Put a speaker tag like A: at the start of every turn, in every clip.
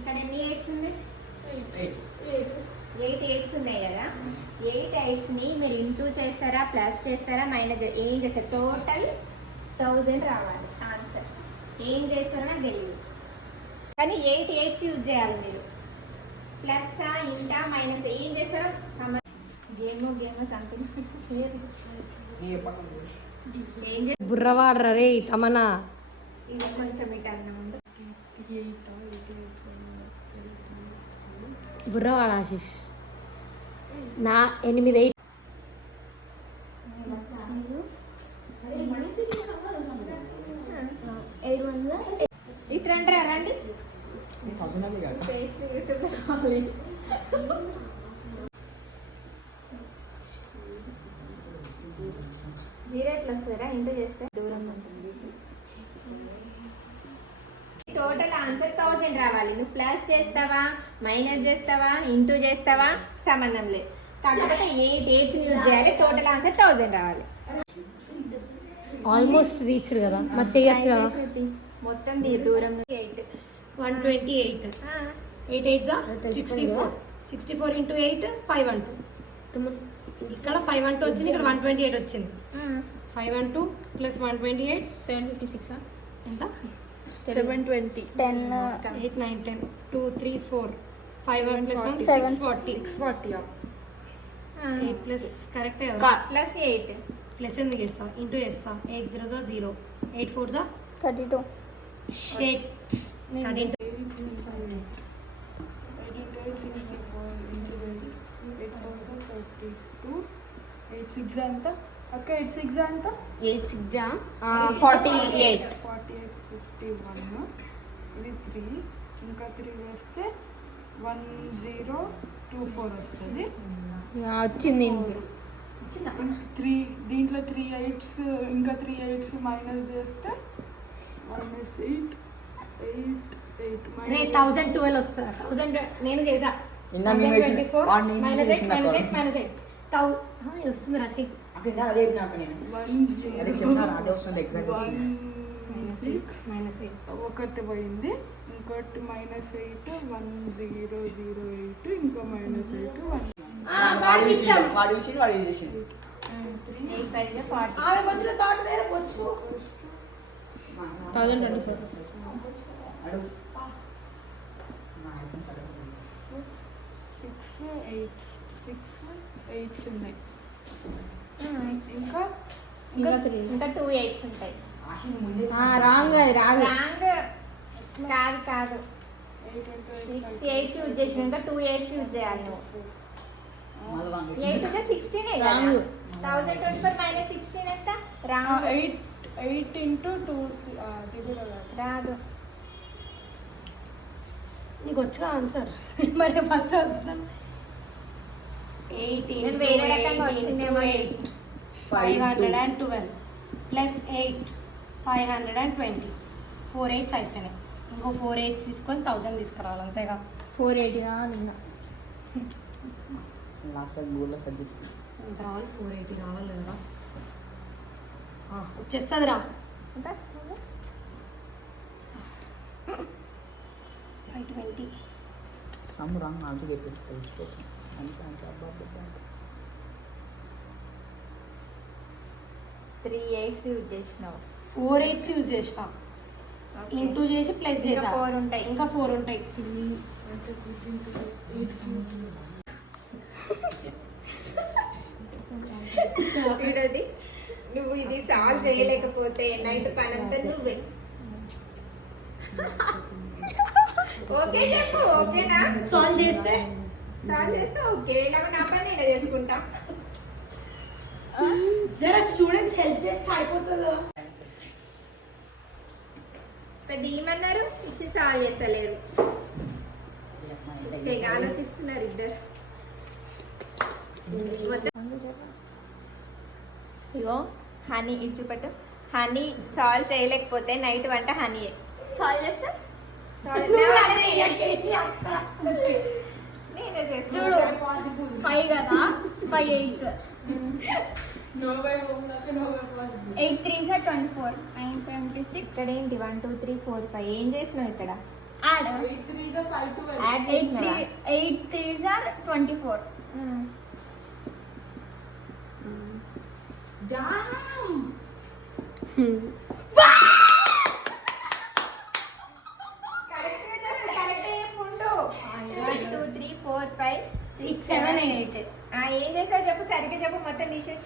A: ఇక్కడ ఎన్ని ఎయిట్స్ ఉన్నాయి? 8 ఎయిట్స్ ఉన్నాయి కదా. 8 ఎయిట్స్ని మీరు ఇంటూ చేస్తారా, ప్లస్ చేస్తారా, మైనస్ ఏం చేస్తారు? టోటల్ 1000 రావాలి ఆన్సర్. ఏం చేస్తారో నాకు తెలియదు, కానీ 8 ఎయిట్స్ యూజ్ చేయాలి మీరు. ప్లస్ ఇంటా మైనస్ ఏం చేస్తారో గేమ్ సంథింగ్
B: బుర్రవాడరా రే తమన్నా.
A: ఇది కొంచెం ఇటు అన్నం ఉంది.
B: బుర్రవాడ ఆశీష్. నా 8 8
A: ఇటు రండి రండి. జీరో ఎట్లా వస్తారా ఇంటూ చేస్తే? దూరం నుంచి టోటల్ ఆన్సర్ 1000 రావాలి. నువ్వు ప్లస్ చేస్తావా, మైనస్ చేస్తావా, ఇంటూ చేస్తావా సంబంధం లేదు. కాకపోతే 8 ఎయిట్స్ యూజ్ చేయాలి. టోటల్ ఆన్సర్ 1000 రావాలి.
B: ఆల్మోస్ట్ రీచ్డ్ కదా, మరి చేయొచ్చు కదా.
A: మొత్తం దూరం 8
B: 128. 8 8 64. 64 into 8 512. ఇక్కడ 512 వచ్చింది, ఇక్కడ 128 వచ్చింది. 512 plus 128
A: 756
B: ఎంత?
C: 720.
A: 10
B: 8 9 10 2 3 4 5 1 plus 1 640.
C: 640.
B: 8 plus కరెక్టే కదా.
A: ప్లస్ 8
B: ప్లస్ ఎందుకు చేస్తాం? ఇంటూ చేస్తాం. 8 0 0 8 4
A: 32.
B: షేట్
C: 8 6 ఎంత అక్క? 8 6 ఎంత?
A: 8 6 48.
C: 51. ఇది 3, ఇంకా 3 వేస్తే 1024 వస్తుంది.
B: వచ్చింది.
C: 3 దీంట్లో 3 ఎయిట్స్, ఇంకా 3 ఎయిట్స్ మైనస్ చేస్తే -8 8 8
B: 1012 వస్తుంది. 1000 నేను చేసా. 1024 -8 -8 వస్తుంది రాజకీయ.
C: 16 ఒకటి పోయింది, ఇంకోటి -8 1008, ఇంకా -8
B: వాడి విషయం.
A: ఆమెకు వచ్చిన థాట్ వేరే వచ్చు.
B: 1024
C: 6 8 ఉన్నాయి. ఇంకా
A: ఇంకా 2 ఎయిట్స్ ఉంటాయి.
B: రాంగ్ అది రాంగ్.
A: కాదు 6 ఎయిట్స్ యూజ్ చేసినాక 2 ఎయిట్స్ యూజ్ చేయాలి నువ్వు. 8 16
B: రాంగ్.
A: 1024 -16 ఎంత? రాంగ్.
C: 8 into 2 అది కూడా
A: రాదు.
B: నీకు వచ్చా ఆన్సర్? మరి ఫస్ట్ అవుతున్నాను. 8
A: నేను వేరే రకంగా వచ్చిందేమో.
B: 512 ప్లస్ 8 520. 4 8s అయిపోయినాయి. ఇంకో 4 8s తీసుకొని 1000 తీసుకురావాలి అంతేగా.
A: 480 రావాలి ఇంకా.
B: ఎంత రావాలి? 480 రావాలి కదా. వచ్చేస్తుంది రా. 520.
D: Some wrong answer they put తెలిసిపోతుంది. అందుకే అబ్బాయి
A: 3 ఎయిట్స్ యూజ్ చేసినావు.
B: 4 8s యూజ్ చేస్తా. ఇంటూ చేసి ప్లస్ చేసా.
A: 4 ఉంటాయి.
B: ఇంకా 4 ఉంటాయి.
A: చూడది, నువ్వు ఇది సాల్వ్ చేయలేకపోతే నైట్ పని అంతా నువ్వే. ఓకే చెప్పు. ఓకేనా?
B: సాల్వ్ చేస్తే
A: ఓకే. ఇలాగ నా పని నేను చేసుకుంటా.
B: జరా స్టూడెంట్స్ హెల్ప్ చేస్తే అయిపోతుంది.
A: పెద్ద ఏమన్నారు ఇచ్చి సాల్వ్ చేస్తలేరు. తెగ ఆలోచిస్తున్నారు ఇద్దరు. ఇగో హనీ ఇది చూపట్టు. హనీ సాల్వ్ చేయలేకపోతే నైట్ వంట హనీ సాల్వ్ చేస్తా. నేనే చేస్తా.
B: చూడు 5 కదా, 5 8s.
E: 8 3s are 24. 9 76.
A: ఇక్కడ ఏంటి 1 2 3 4 5 ఏం చేసినావు ఇక్కడ? ఆడ
C: 8 3 is 5 12.
A: Add
E: 8 3s are 24.
C: Damn.
A: One two three four five six seven eight ఏం చేసావు చెప్పు సరిగ్గా చెప్పు మొత్తం తీసేసి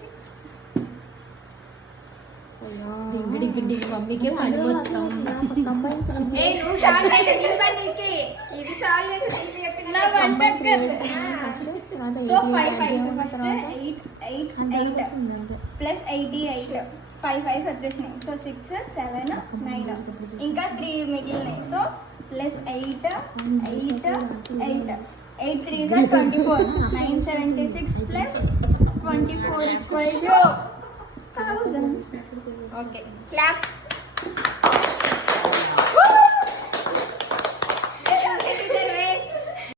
B: మమ్మీకే పని మొత్తం
A: ఏ నువ్వు సాల్వ్ అయితే నీ పని నీకే ఇది సాల్వ్ చేసి నీకు చెప్పిన
E: నా వన్ టక్
A: సో 5 5 ఫస్ట్ 8 8 ప్లస్ 88 5 5 వచ్చేసినాయి సో 6 7 9 ఇంకా 3 మిగిలినాయి so plus 8 8 8 8 3 is 24 976 plus 24 equals to 1000 okay claps